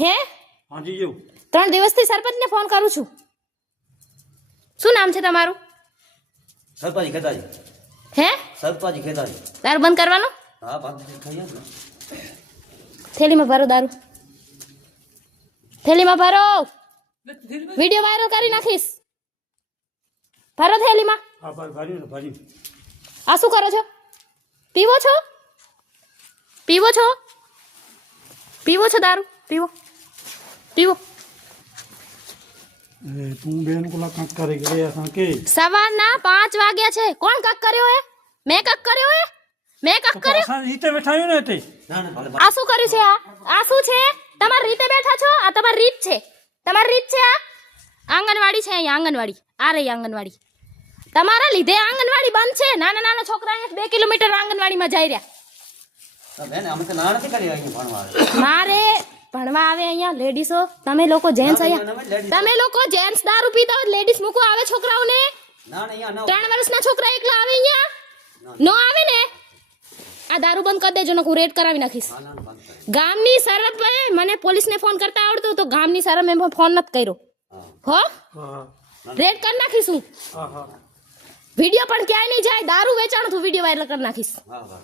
હે हाँ जी यो 3 દિવસથી સરપંચને ફોન કરું છું. શું નામ છે તમારું? સરપાજી ખેતાજી. હે સરપાજી ખેતાજી. દારૂ બંધ કરવાનો? હા બંધ થઈ ગયા. થેલીમાં ભરો દારૂ. થેલીમાં ભરો. વિડિયો વાયરલ કરી નાખીશ. ભરો થેલીમાં. हाँ भारी भारी આ શું કરો છો? પીવો છો? પીવો છો? પીવો છો દારૂ? પીવો પીવો. तू बेन को ला कंक करे गए असा के સવારના 5 વાગ્યા છે. કોણ કક કર્યો હે? મેં કક કર્યો હે? મેં કક કર્યો? असा रीते बैठायो ने ते ના ના ભલે આ શું કર્યું છે? આ શું છે? તમારી રીતે બેઠા છો? આ તમારી રીત છે. તમારી રીત છે. આ આંગણવાડી છે. અહીંયા આંગણવાડી. આ રહી આંગણવાડી. તમારા લીધે આંગણવાડી બંધ છે. નાના નાના છોકરા અહીંયા 2 કિલોમીટર આંગણવાડીમાં જઈ રહ્યા. બેન અમે તો ના નથી કરી અહીંયા ભણવા આવે. મારે ભણવા આવે અહીંયા લેડીસો. તમે લોકો જેન્ટ્સ અહીંયા તમે લોકો જેન્ટ્સ દારૂ પીતા હોય લેડીસ મૂકો આવે છોકરાઓને. ના ના અહીંયા 3 વર્ષના છોકરા એકલા આવે અહીંયા નો આવે ને. આ દારૂ બંધ કરી દેજો ને હું રેડ કરાવી નાખીશ. ના ના બંધ કરી. ગામની સરપંચ મને પોલીસને ફોન કરતા આવડતું તો ગામની સરપંચ મેં ફોન નથી કર્યો. હો हां રેડ કરી નાખીશું. हां हां વિડિયો પણ ક્યાંય નહીં જાય. દારૂ વેચાણ તું વિડિયો વાયરલ કરી નાખીશ. હા હા